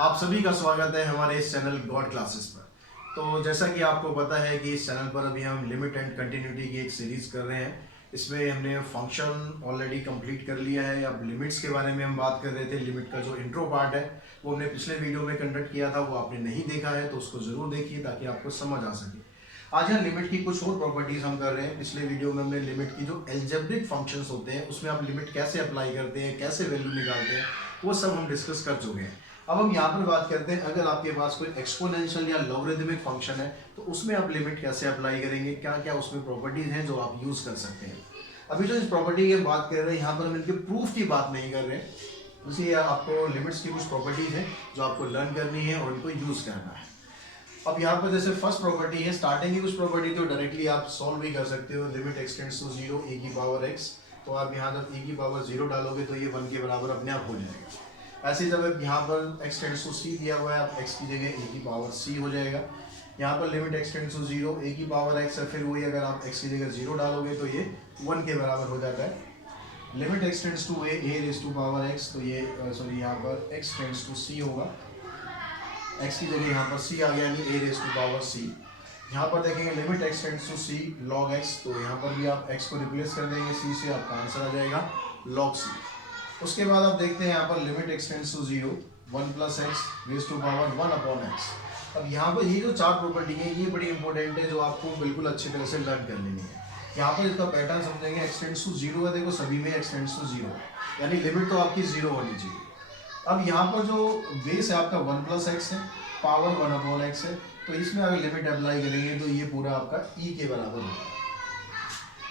आप सभी का स्वागत है हमारे इस चैनल गॉड क्लासेस पर। तो जैसा कि आपको पता है कि इस चैनल पर अभी हम लिमिट एंड कंटिन्यूटी की एक सीरीज कर रहे हैं। इसमें हमने फंक्शन ऑलरेडी कंप्लीट कर लिया है। अब लिमिट्स के बारे में हम बात कर रहे थे। लिमिट का जो इंट्रो पार्ट है वो हमने पिछले वीडियो में कंडक्ट किया था, वो आपने नहीं देखा है तो उसको ज़रूर देखिए ताकि आपको समझ आ सके। आज यहाँ लिमिट की कुछ और प्रॉपर्टीज हम कर रहे हैं। पिछले वीडियो में हमने लिमिट की जो एल्जेब्रिक फंक्शंस होते हैं उसमें आप लिमिट कैसे अप्लाई करते हैं, कैसे वैल्यू निकालते हैं, वो सब हम डिस्कस कर चुके हैं। अब हम यहाँ पर बात करते हैं, अगर आपके पास कोई एक्सपोनेंशियल या लॉगरिथमिक फंक्शन है तो उसमें आप लिमिट कैसे अप्लाई करेंगे, क्या क्या उसमें प्रॉपर्टीज हैं जो आप यूज कर सकते हैं। अभी जो इस प्रॉपर्टी की हम बात कर रहे हैं यहाँ पर हम इनके प्रूफ की बात नहीं कर रहे हैं, इसलिए आपको लिमिट्स की कुछ प्रॉपर्टीज हैं जो आपको लर्न करनी है और उनको यूज करना है। अब यहाँ पर जैसे फर्स्ट प्रॉपर्टी है, स्टार्टिंग की कुछ प्रॉपर्टी तो डायरेक्टली आप सॉल्व भी कर सकते हो। लिमिट एक्सटेंड्स टू 0 e की पावर x, तो आप यहाँ जब e की पावर 0 डालोगे तो ये 1 के बराबर अपने आप हो जाएगा। ऐसे जब यहाँ पर x टेंड्स टू c दिया हुआ है, आप x की जगह e की पावर c हो जाएगा। यहाँ पर limit x tends to 0 a की पावर x है, फिर वही अगर आप x की जगह 0 डालोगे तो ये 1 के बराबर हो जाता है। Limit x tends to a raise to power x, तो ये सॉरी यहाँ पर x टेंड्स टू c होगा। x की जगह यहाँ पर c आ गया, यानी a raise to power c। यहाँ पर देखेंगे limit x tends to c log x, तो यहाँ पर भी आप x को रिप्लेस कर देंगे c से, आपका आंसर आ जाएगा log c। उसके बाद आप देखते हैं यहाँ पर limit x tends to 0 1 plus X raise to power 1 upon X. अब यहाँ पर ये जो चार प्रॉपर्टी है ये बड़ी इंपॉर्टेंट है, जो आपको बिल्कुल अच्छी तरह से लर्न कर लेनी है। यहाँ पर इसका पैटर्न समझेंगे, x टेंड्स टू 0 है, देखो सभी में x टेंड्स टू 0 यानी लिमिट तो आपकी 0 होनी चाहिए। अब यहाँ पर जो बेस है आपका 1 प्लस एक्स है, पावर 1 अपॉन एक्स है, तो इसमें अगर लिमिट अप्लाई करेंगे तो ये पूरा आपका e के बराबर होगा।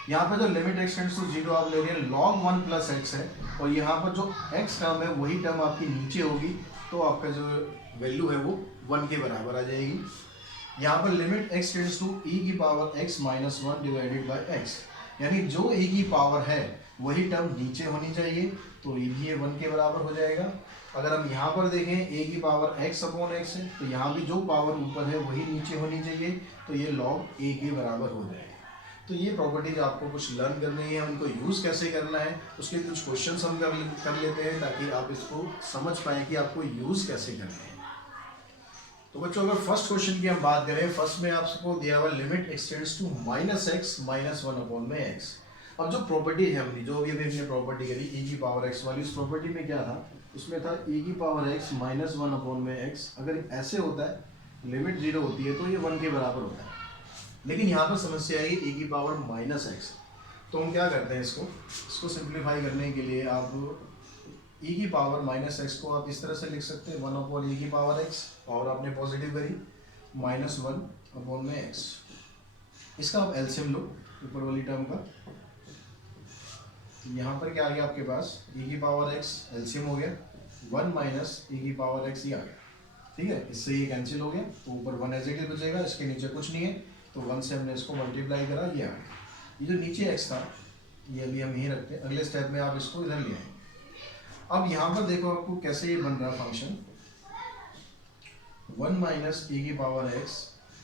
यहाँ पर जो लिमिट x टेंड्स टू 0 आप ले रहे हैं log 1 प्लस एक्स है, और यहाँ पर जो x टर्म है वही टर्म आपकी नीचे होगी, तो आपका जो वैल्यू है वो 1 के बराबर आ जाएगी। यहाँ पर limit x tends to e की power x minus 1 divided by X, यानी जो e की पावर है वही टर्म नीचे होनी चाहिए, तो ये भी 1 के बराबर हो जाएगा। अगर हम यहाँ पर देखें a की पावर x अपॉन x है, तो यहाँ भी जो पावर ऊपर है वही नीचे होनी चाहिए, तो ये log a के बराबर हो जाएगा। तो ये प्रॉपर्टीज आपको कुछ लर्न करनी है, उनको यूज़ कैसे करना है उसके कुछ क्वेश्चंस हम कर लेते हैं ताकि आप इसको समझ पाएँ कि आपको यूज़ कैसे करना है। तो बच्चों अगर फर्स्ट क्वेश्चन की हम बात करें, फर्स्ट में आपको दिया हुआ limit X tends to minus X minus 1 upon में एक्स। अब जो प्रॉपर्टी है हमने जो अभी हमने प्रॉपर्टी करी e की पावर x वाली, उस प्रॉपर्टी में क्या था, उसमें था e की पावर x माइनस 1 अपॉन में x। अगर ऐसे होता है लिमिट 0 होती है तो ये 1 के बराबर होता है, लेकिन यहाँ पर समस्या है e की पावर माइनस एक्स। तो हम क्या करते हैं, इसको सिंप्लीफाई करने के लिए आप e की पावर माइनस एक्स को आप इस तरह से लिख सकते हैं 1 अपॉन e की पावर x, पावर आपने पॉजिटिव करी, माइनस 1 अपॉन में x। इसका आप एलसीएम लो ऊपर वाली टर्म का, यहाँ पर क्या आ गया आपके पास e की पावर x एलसीएम हो गया 1 माइनस e की पावर x, ये आ गया। ठीक है, इससे ये कैंसिल हो गया, तो ऊपर 1 एज इट इज बचेगा, इसके नीचे कुछ नहीं है, तो 1 से हमने इसको मल्टीप्लाई करा, ये आ गया। ये जो नीचे x था ये अभी हम यहीं रखते हैं, अगले स्टेप में आप इसको इधर ले आएंगे। अब यहाँ पर देखो आपको कैसे ये बन रहा फंक्शन, 1 माइनस e की पावर x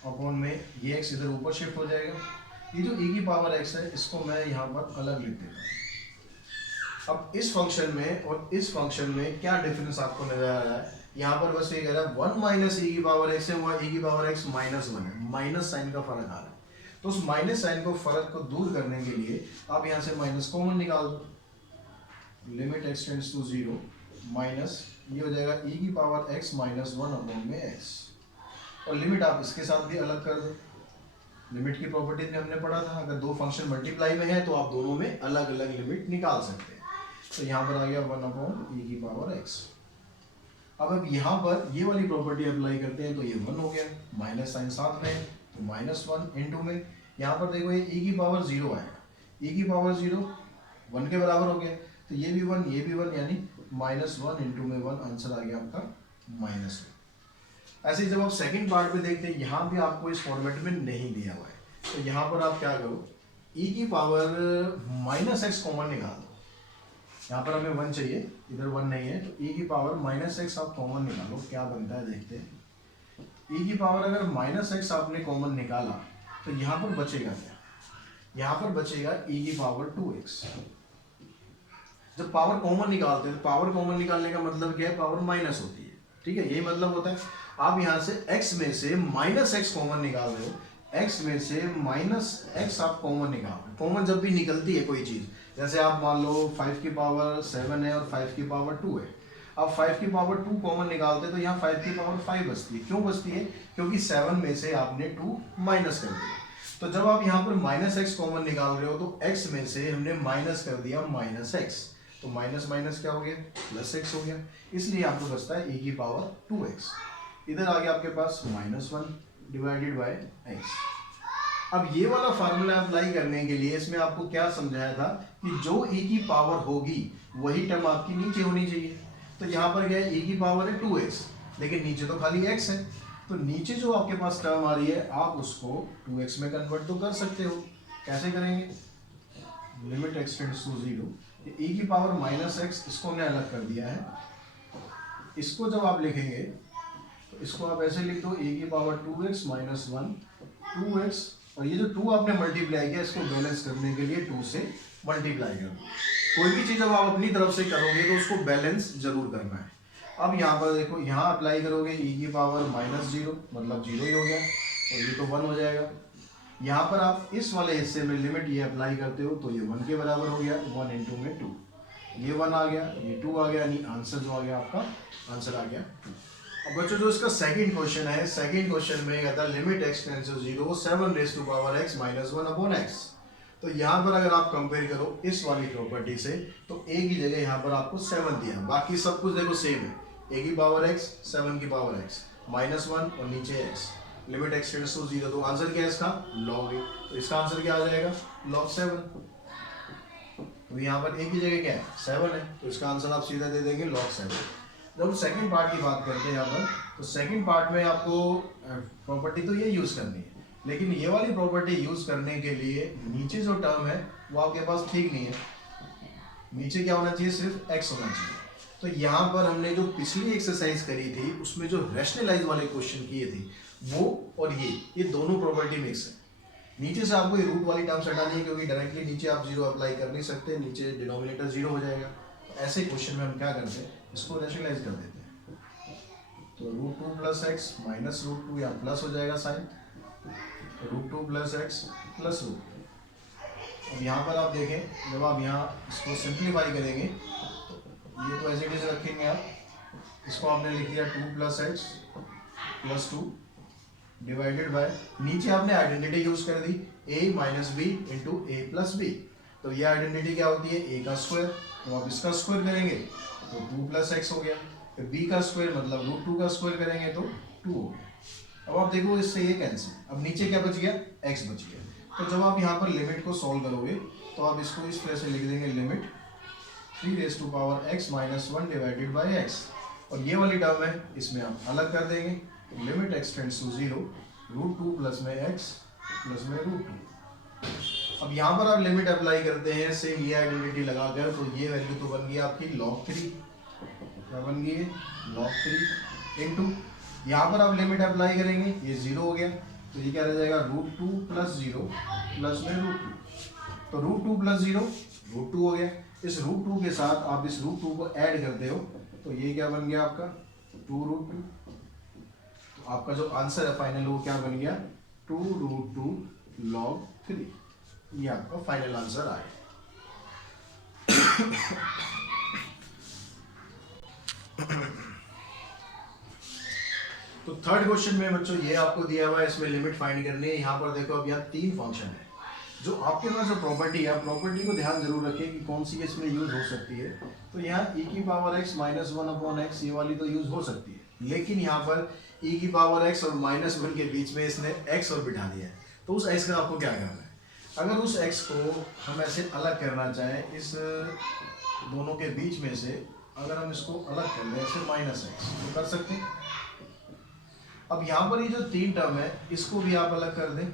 अपॉन में ये x इधर ऊपर शिफ्ट हो जाएगा। ये जो e की पावर x है इसको मैं यहाँ पर अलग लिख देता हूँ। अब इस फंक्शन में और इस फंक्शन में क्या डिफरेंस आपको नजर आ रहा है, यहाँ पर बस ये कह रहा है 1 माइनस e की पावर x है, वहाँ e की पावर x माइनस 1 है, माइनस साइन का फर्क आ रहा है। तो उस माइनस साइन को फर्क को दूर करने के लिए आप यहाँ से माइनस कॉमन निकाल दो, limit x tends to 0 minus ये हो जाएगा e की पावर x माइनस 1 अपॉन में x, और लिमिट आप इसके साथ भी अलग कर दो। लिमिट की प्रॉपर्टी में हमने पढ़ा था अगर दो फंक्शन मल्टीप्लाई में है तो आप दोनों में अलग अलग लिमिट निकाल सकते हैं। तो यहाँ पर आ गया 1 अपॉन e की पावर x। अब यहाँ पर ये वाली प्रॉपर्टी अप्लाई करते हैं तो ये 1 हो गया, माइनस साइन साथ में तो माइनस 1 इंटू में यहाँ पर देखो ये e की पावर 0 आएगा, e की पावर 0 1 के बराबर हो गया, तो ये भी 1 ये भी 1, यानी माइनस 1 इंटू में 1, आंसर आ गया आपका माइनस 1। ऐसे ही जब आप सेकंड पार्ट में देखते हैं यहाँ भी आपको इस फॉर्मेट में नहीं दिया हुआ है, तो यहाँ पर आप क्या करो e की पावर माइनस एक्स कॉमन निकाल दो। यहाँ पर हमें 1 चाहिए, इधर 1 नहीं है, तो e की पावर माइनस एक्स आप कॉमन निकालो, क्या बनता है देखते हैं। e की पावर अगर माइनस एक्स आपने कॉमन निकाला तो यहाँ पर बचेगा क्या, यहाँ पर बचेगा e की पावर 2x। जब पावर कॉमन निकालते हैं तो पावर कॉमन निकालने का मतलब क्या है, पावर माइनस होती है, ठीक है, यही मतलब होता है। आप यहाँ से x में से माइनस एक्स कॉमन निकाल रहे हो, x में से माइनस एक्स आप कॉमन निकाल रहे हो। कॉमन जब भी निकलती है कोई चीज़, जैसे आप मान लो 5 की पावर 7 है और 5 की पावर 2 है, अब 5 की पावर 2 कॉमन निकालते तो यहाँ 5 की पावर 5 बचती है। क्यों बचती है? क्योंकि 7 में से आपने 2 माइनस कर दिया। तो जब आप यहाँ पर माइनस एक्स कॉमन निकाल रहे हो तो x में से हमने माइनस कर दिया माइनस एक्स, तो माइनस माइनस क्या हो गया, प्लस एक्स हो गया। इसलिए आपको बचता है e की पावर 2x। इधर आ गया आपके पास -1 डिवाइडेड बाय x। अब ये वाला फार्मूला अप्लाई करने के लिए इसमें आपको क्या समझाया था कि जो e की पावर होगी वही टर्म आपकी नीचे होनी चाहिए। तो यहाँ पर क्या है, e की पावर है 2x, लेकिन नीचे तो खाली x है, तो नीचे जो आपके पास टर्म आ रही है आप उसको 2x में कन्वर्ट तो कर सकते हो। कैसे करेंगे? Limit x tends to 0, e की पावर माइनस एक्स, इसको हमने अलग कर दिया है। इसको जब आप लिखेंगे तो इसको आप ऐसे लिख दो, e की पावर 2x माइनस 1 2x, और ये जो 2 आपने मल्टीप्लाई किया इसको बैलेंस करने के लिए 2 से मल्टीप्लाई कर दो। कोई भी चीज़ जब आप अपनी तरफ से करोगे तो उसको बैलेंस जरूर करना है। अब यहाँ पर देखो, यहाँ अप्लाई करोगे e की पावर -0, मतलब 0 ही हो गया, और ये तो 1 हो जाएगा। यहाँ पर आप इस वाले हिस्से में लिमिट ये अप्लाई करते हो तो ये 1 के बराबर हो गया, 1 इंटू में 2, ये 1 आ गया, ये 2 आ गया, यानी आंसर जो आ गया आपका, आंसर आ गया 2। अब बच्चों जो इसका सेकंड क्वेश्चन है, सेकंड क्वेश्चन में कहता है limit x tends to 0 7 raise to power x minus 1 upon x। तो यहाँ पर अगर आप कंपेयर करो इस वाली प्रॉपर्टी से तो a की जगह यहाँ पर आपको 7 दिया, बाकी सब कुछ देखो सेम है, a की पावर x 7 की पावर x -1 और नीचे x, limit x tends to 0, तो आंसर क्या है इसका, log a। तो इसका आंसर क्या आ जाएगा, log 7। तो यहाँ पर a की जगह क्या है, 7 है, तो इसका आंसर आप सीधा दे देंगे log 7। जब सेकंड पार्ट की बात करते हैं यहाँ पर, तो सेकंड पार्ट में आपको प्रॉपर्टी तो ये यूज़ करनी है, लेकिन ये वाली प्रॉपर्टी यूज़ करने के लिए नीचे जो टर्म है वो आपके पास ठीक नहीं है। नीचे क्या होना चाहिए, सिर्फ x होना चाहिए। तो यहाँ पर हमने जो पिछली एक्सरसाइज करी थी उसमें जो रैशनलाइज वाले क्वेश्चन किए थे वो और ये दोनों प्रॉपर्टी मिक्स है। नीचे से आपको ये रूट वाली टर्म्स हटानी है क्योंकि डायरेक्टली नीचे आप 0 अप्लाई कर नहीं सकते, नीचे डिनोमिनेटर 0 हो जाएगा। तो ऐसे क्वेश्चन में हम क्या करते हैं, इसको रैशनलाइज कर देते हैं। तो √2 प्लस एक्स माइनस √2, या प्लस हो जाएगा साइन, √2 प्लस एक्स प्लस √2। अब यहाँ पर आप देखें, जब आप यहाँ इसको सिंप्लीफाई करेंगे तो ये तो एज इट इज रखेंगे आप, इसको आपने लिख दिया 2 plus x plus 2 divided by, नीचे आपने आइडेंटिटी यूज कर दी a minus b into a plus b. तो ये आइडेंटिटी क्या होती है, a का स्क्वायर, तो आप इसका स्क्वायर करेंगे तो 2 प्लस एक्स हो गया, फिर b का स्क्वायर मतलब √2 का स्क्वायर करेंगे तो 2 हो गया। अब आप देखो इससे ये कैंसिल, अब नीचे क्या बच गया, x बच गया। तो जब आप यहाँ पर लिमिट को सॉल्व करोगे तो आप इसको इस तरह से लिख देंगे, limit 3 raise to power x minus 1 divided by x, और ये वाली टर्म है इसमें आप अलग कर देंगे, limit x tends to 0 √2 plus में x प्लस में √2। अब यहाँ पर आप लिमिट अप्लाई करते हैं सेम ये आइडेंटिटी लगाकर, तो ये वैल्यू तो बन गई आपकी log 3, क्या बन गई है, log 3 इंटू यहाँ पर आप लिमिट अप्लाई करेंगे, ये 0 हो गया, तो ये क्या रह जाएगा, √2 प्लस 0 प्लस में √2, तो √2 प्लस 0 √2 हो गया। इस √2 के साथ आप इस √2 को ऐड करते हो तो ये क्या बन गया आपका 2√2। तो आपका जो आंसर है फाइनल वो क्या बन गया, 2√2 log 3, ये आपका फाइनल आंसर आया। तो थर्ड क्वेश्चन में बच्चों ये आपको दिया हुआ है, इसमें लिमिट फाइंड करनी है। यहाँ पर देखो अब यहाँ 3 फंक्शन है, जो आपके पास जो प्रॉपर्टी है, प्रॉपर्टी को ध्यान जरूर रखें कि कौन सी इसमें यूज हो सकती है। तो यहाँ e की power x minus 1 upon x, ये वाली तो यूज हो सकती है, लेकिन यहाँ पर e की पावर x और -1 के बीच में इसने x और बिठा दिया है, तो उस x का आपको क्या करना है। अगर उस x को हम ऐसे अलग करना चाहें, इस दोनों के बीच में से अगर हम इसको अलग कर दें ऐसे -x, तो कर सकते हैं। अब यहाँ पर ये जो 3 टर्म है इसको भी आप अलग कर दें,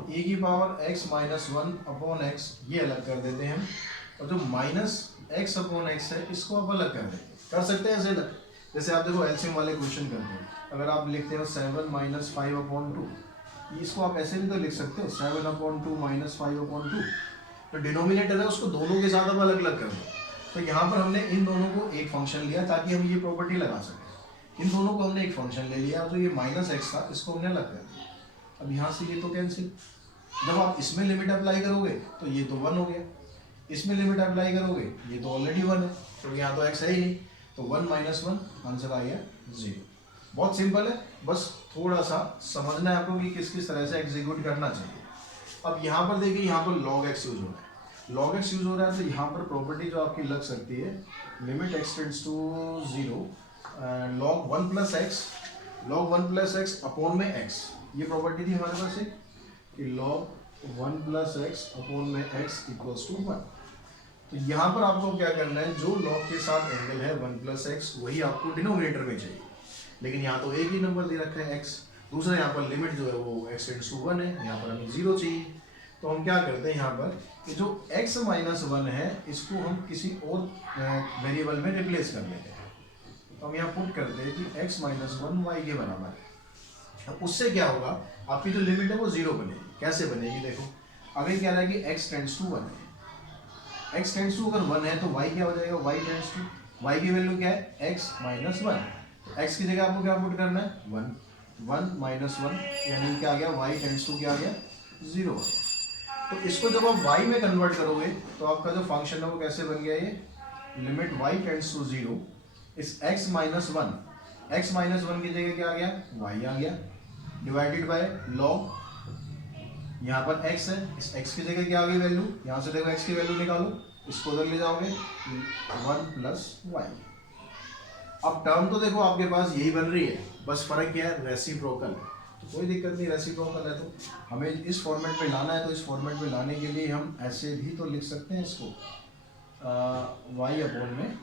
e की power x minus 1 upon x ये अलग कर देते हैं हम, और जो माइनस x अपॉन x है इसको आप अलग कर देते हैं। कर सकते हैं ऐसे अलग, जैसे आप देखो एलसीएम वाले क्वेश्चन करते हैं, अगर आप लिखते हो 7 माइनस 5 अपॉन 2, इसको आप ऐसे भी तो लिख सकते हो 7 अपॉन 2 माइनस 5 अपॉन 2, तो डिनोमिनेटर है उसको दोनों के साथ आप अलग अलग कर दो। तो यहाँ पर हमने इन दोनों को एक फंक्शन लिया ताकि हम ये प्रॉपर्टी लगा सकें। इन दोनों को हमने एक फंक्शन ले लिया, जो ये माइनस एक्स था इसको हमने अलग कर दिया। अब यहाँ से ये तो कैंसिल, जब आप इसमें लिमिट अप्लाई करोगे तो ये तो 1 हो गया, इसमें लिमिट अप्लाई करोगे ये तो ऑलरेडी 1 है, तो यहाँ तो x है ही नहीं, तो 1 माइनस 1 आंसर आ गया 0। बहुत सिंपल है, बस थोड़ा सा समझना है आपको कि किस किस तरह से एग्जीक्यूट करना चाहिए। अब यहाँ पर देखिए, यहाँ पर log x यूज हो रहा है, log x यूज हो रहा है, तो यहाँ पर प्रॉपर्टी जो आपकी लग सकती है, limit x tends to 0 log 1 plus x, log 1 plus x upon में x, ये प्रॉपर्टी थी हमारे पास एक कि log 1 प्लस एक्स अपॉन में x इक्वल्स टू 1। तो यहाँ पर आपको क्या करना है, जो log के साथ एंगल है 1 प्लस एक्स वही आपको डिनोमिनेटर में चाहिए, लेकिन यहाँ तो एक ही नंबर दे रखा है x, दूसरा यहाँ पर लिमिट जो है वो x टेंड्स टू 1 है, यहाँ पर हमें 0 चाहिए। तो हम क्या करते हैं यहाँ पर कि जो x माइनस 1 है इसको हम किसी और वेरिएबल में रिप्लेस कर लेते हैं। तो हम यहाँ पुट करते हैं कि x माइनस 1 y के बराबर है। अब उससे क्या होगा, आपकी जो लिमिट है वो 0 बनेगी। कैसे बनेगी देखो, अगर कह रहा है कि x टेंड्स टू 1 है, x टेंड्स टू अगर 1 है तो y क्या हो जाएगा, y टेंड्स टू, y की वैल्यू क्या है x माइनस 1, तो x की जगह आपको क्या पुट करना है 1 माइनस 1, यानी क्या आ गया y टेंड्स टू क्या आ गया 0 आ गया। तो इसको जब आप y में कन्वर्ट करोगे तो आपका जो फंक्शन है वो कैसे बन गया, ये लिमिट y टेंड्स टू 0 इस x माइनस 1, x माइनस 1 की जगह क्या आ गया y आ गया, डिवाइडेड बाय log, यहाँ पर x है, इस x की जगह क्या आ गई वैल्यू, यहाँ से देखो x की वैल्यू निकालो, इसको उधर ले जाओगे 1 प्लस y। अब टर्म तो देखो आपके पास यही बन रही है, बस फर्क क्या है, रेसिप्रोकल है, तो कोई दिक्कत नहीं, रेसिप्रोकल है तो हमें इस फॉर्मेट में लाना है, तो इस फॉर्मेट में लाने के लिए हम ऐसे भी तो लिख सकते हैं इसको, y अपॉन में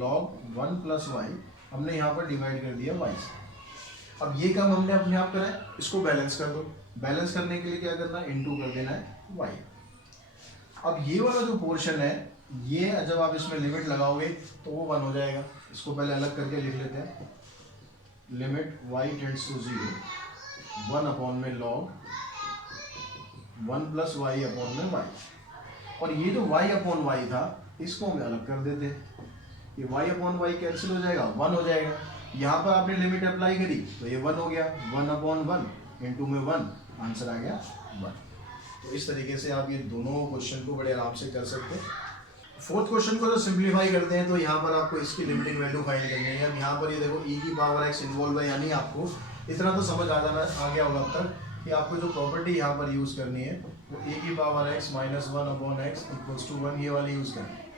log 1 प्लस वाई, हमने यहाँ पर डिवाइड कर दिया y से। अब ये काम हमने अपने आप करा है, इसको बैलेंस कर दो, बैलेंस करने के लिए क्या करना है, इनटू कर देना है y। अब ये वाला जो पोर्शन है, ये जब आप इसमें लिमिट लगाओगे तो वो 1 हो जाएगा, इसको पहले अलग करके लिख लेते हैं, limit y tends to 0 1 upon में log 1 प्लस वाई अपॉन में y, और ये जो y अपॉन वाई था इसको हम अलग कर देते हैं, ये y अपॉन वाई कैंसिल हो जाएगा, 1 हो जाएगा, यहाँ पर आपने लिमिट अप्लाई करी तो ये 1 हो गया, 1 अपॉन 1 इंटू में 1, आंसर आ गया 1। तो इस तरीके से आप ये दोनों क्वेश्चन को बड़े आराम से कर सकते हैं। फोर्थ क्वेश्चन को जो सिंप्लीफाई करते हैं तो यहाँ पर आपको इसकी लिमिटिंग वैल्यू फाइंड करनी है। अब यहाँ पर ये देखो e की पावर x इन्वॉल्व है, यानी आपको इतना तो समझ आ गया होगा अब तक कि आपको जो प्रॉपर्टी यहाँ पर यूज़ करनी है वो e की power x minus 1 upon x equals to 1, ये वाली यूज़ करनी है।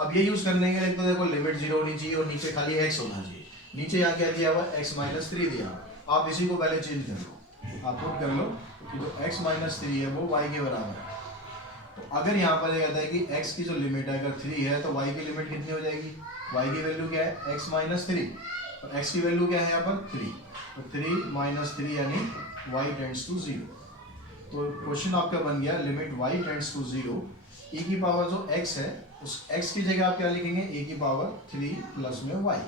अब ये यूज़ करने के लिए तो देखो लिमिट 0 होनी चाहिए और नीचे खाली x होना चाहिए, नीचे यहाँ क्या दिया हुआ x माइनस 3 दिया, आप इसी को पहले चेंज कर लो, आप पुट कर लो कि जो x माइनस 3 है वो y के बराबर है। तो अगर यहाँ पर ये कहता है कि x की जो लिमिट है अगर 3 है तो y की लिमिट कितनी हो जाएगी, y की वैल्यू क्या है x माइनस 3, और x की वैल्यू क्या है यहाँ पर 3, तो 3 माइनस 3 यानी y टेंड्स टू 0। तो क्वेश्चन आपका बन गया limit y tends to 0, e की पावर जो x है उस x की जगह आप क्या लिखेंगे, a की पावर 3 प्लस में y,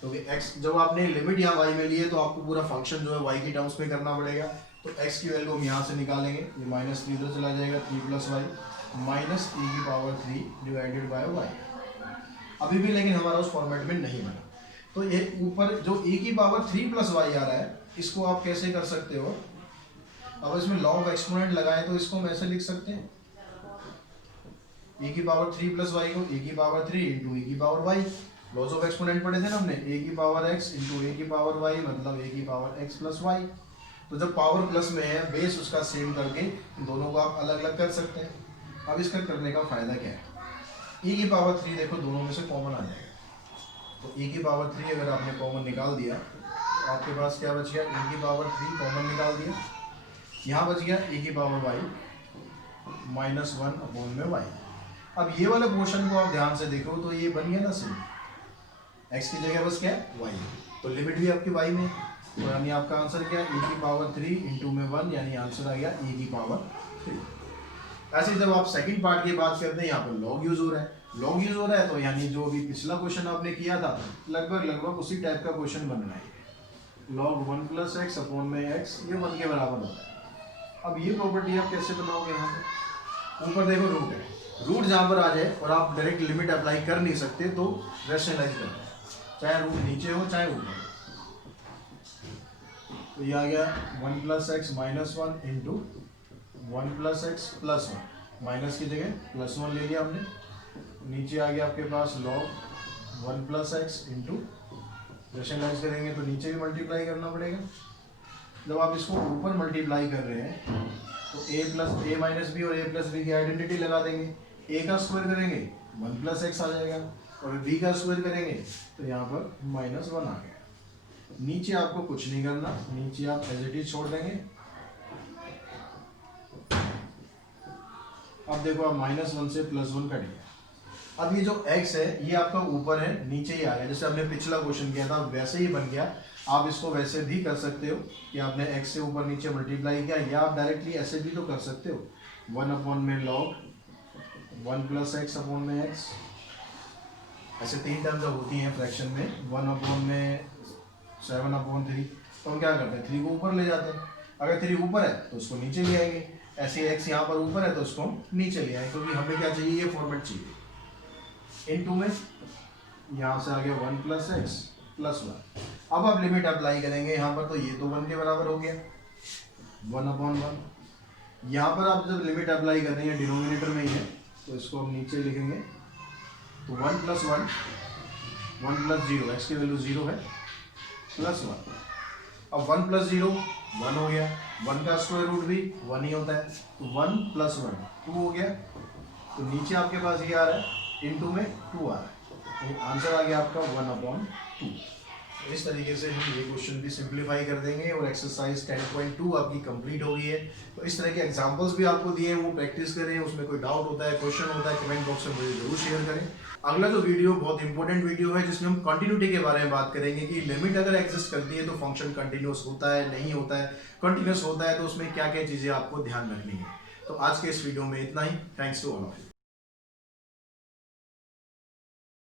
क्योंकि x जब आपने लिमिट यहाँ y में ली है तो आपको पूरा फंक्शन जो है y की टर्म्स में करना पड़ेगा, तो x की वैल्यू हम यहाँ से निकालेंगे, ये माइनस 3 इधर चला जाएगा, 3 प्लस वाई माइनस e की पावर 3 डिवाइडेड बाय y। अभी भी लेकिन हमारा उस फॉर्मेट में नहीं बना, तो ये ऊपर जो e की पावर 3 प्लस वाई आ रहा है इसको आप कैसे कर सकते हो, अब इसमें लॉग एक्सपोनेंट लगाए तो इसको हम ऐसे लिख सकते हैं, e की पावर 3 प्लस वाई को e की पावर 3 इंटू e की power y, laws of exponent पढ़े थे ना हमने, a की पावर x इंटू a की पावर y मतलब a की पावर x प्लस y। तो जब पावर प्लस में है बेस उसका सेम करके दोनों को आप अलग अलग कर सकते हैं। अब इसका करने का फायदा क्या है, e की पावर 3 देखो दोनों में से कॉमन आ जाएगा, तो e की पावर 3 अगर आपने कॉमन निकाल दिया तो आपके पास क्या बच गया, e की पावर 3 कॉमन निकाल दिया, यहाँ बच गया e की पावर y माइनस 1 अपॉन में y। अब ये वाले पोर्शन को आप ध्यान से देखो तो ये बन गया ना सेम, x की जगह बस क्या है y, तो लिमिट भी आपकी y में, तो यानी आपका आंसर क्या है e की पावर 3 इंटू में 1, यानी आंसर आ गया e की पावर 3। ऐसे जब आप सेकंड पार्ट की बात करते हैं यहाँ पर लॉग यूज हो रहा है, लॉग यूज हो रहा है तो यानी जो भी पिछला क्वेश्चन आपने किया था लगभग उसी टाइप का क्वेश्चन बन रहा है, लॉग 1 प्लस एक्स अपॉन में x ये 1 के बराबर होता है। अब ये प्रॉपर्टी आप कैसे बनाओगे, यहाँ पर ऊपर देखो रूट है, रूट जहाँ पर आ जाए और आप डायरेक्ट लिमिट अप्लाई कर नहीं सकते तो रैशनलाइज करना है। चाहे रूट नीचे हो चाहे ऊपर हो। तो ये आ गया 1 plus x minus 1 into 1 plus x plus 1, minus की जगह प्लस 1 ले लिया हमने। नीचे आ गया आपके पास log 1 plus X into, rationalise करेंगे तो नीचे भी मल्टीप्लाई करना पड़ेगा। जब आप इसको ऊपर मल्टीप्लाई कर रहे हैं तो a plus a minus b और a प्लस बी की आइडेंटिटी लगा देंगे। a का स्क्वायर करेंगे 1 प्लस एक्स आ जाएगा और b का स्क्वायर करेंगे तो यहाँ पर माइनस 1 आ गया। नीचे आपको कुछ नहीं करना, नीचे आप एज इट इज छोड़ देंगे। अब देखो आप -1 से +1 कट गया। अब ये जो x है ये आपका ऊपर है, नीचे ही आ गया। जैसे हमने पिछला क्वेश्चन किया था वैसे ही बन गया। आप इसको वैसे भी कर सकते हो कि आपने x से ऊपर नीचे मल्टीप्लाई किया, या आप डायरेक्टली ऐसे भी तो कर सकते हो 1 में log 1 प्लस एक्स अपॉन में x। ऐसे 3 टर्म जब होती हैं फ्रैक्शन में 1 में 7/3, तो हम क्या करते हैं 3 को ऊपर ले जाते हैं। अगर 3 ऊपर है तो उसको नीचे ले आएंगे, ऐसे x यहाँ पर ऊपर है तो उसको नीचे ले आएंगे, क्योंकि हमें क्या चाहिए, ये फॉर्मेट चाहिए। इनटू में यहाँ से आ गया 1 प्लस एक्स प्लस 1। अब आप लिमिट अप्लाई करेंगे यहाँ पर, तो ये तो 1 के बराबर हो गया 1/1। यहाँ पर आप जब लिमिट अप्लाई कर रहे हैं डिनोमिनेटर में ही है तो इसको हम नीचे लिखेंगे तो 1 प्लस 1 1 प्लस 0, एक्स की वैल्यू 0 है, प्लस 1। अब 1 प्लस 0 1 हो गया, 1 का स्क्वायर रूट भी 1 ही होता है, तो 1 प्लस 1 2 हो गया। तो नीचे आपके पास ये आ रहा है, इनटू में 2 आ रहा है, तो आंसर आ गया आपका 1/2। तो इस तरीके से हम ये क्वेश्चन भी सिंप्लीफाई कर देंगे और एक्सरसाइज 10.2 आपकी कंप्लीट हो गई है। तो इस तरह के एग्जांपल्स भी आपको दिए हैं, वो प्रैक्टिस करें। उसमें कोई डाउट होता है, क्वेश्चन होता है, कमेंट बॉक्स में मुझे जरूर शेयर करें। अगला जो वीडियो बहुत इंपॉर्टेंट वीडियो है जिसमें हम कंटिन्यूटी के बारे में बात करेंगे कि लिमिट अगर एग्जिस्ट करती है तो फंक्शन कंटिन्यूस होता है, नहीं होता है, कंटिन्यूस होता है तो उसमें क्या क्या चीज़ें आपको ध्यान रखनी है। तो आज के इस वीडियो में इतना ही। Thanks to all of you.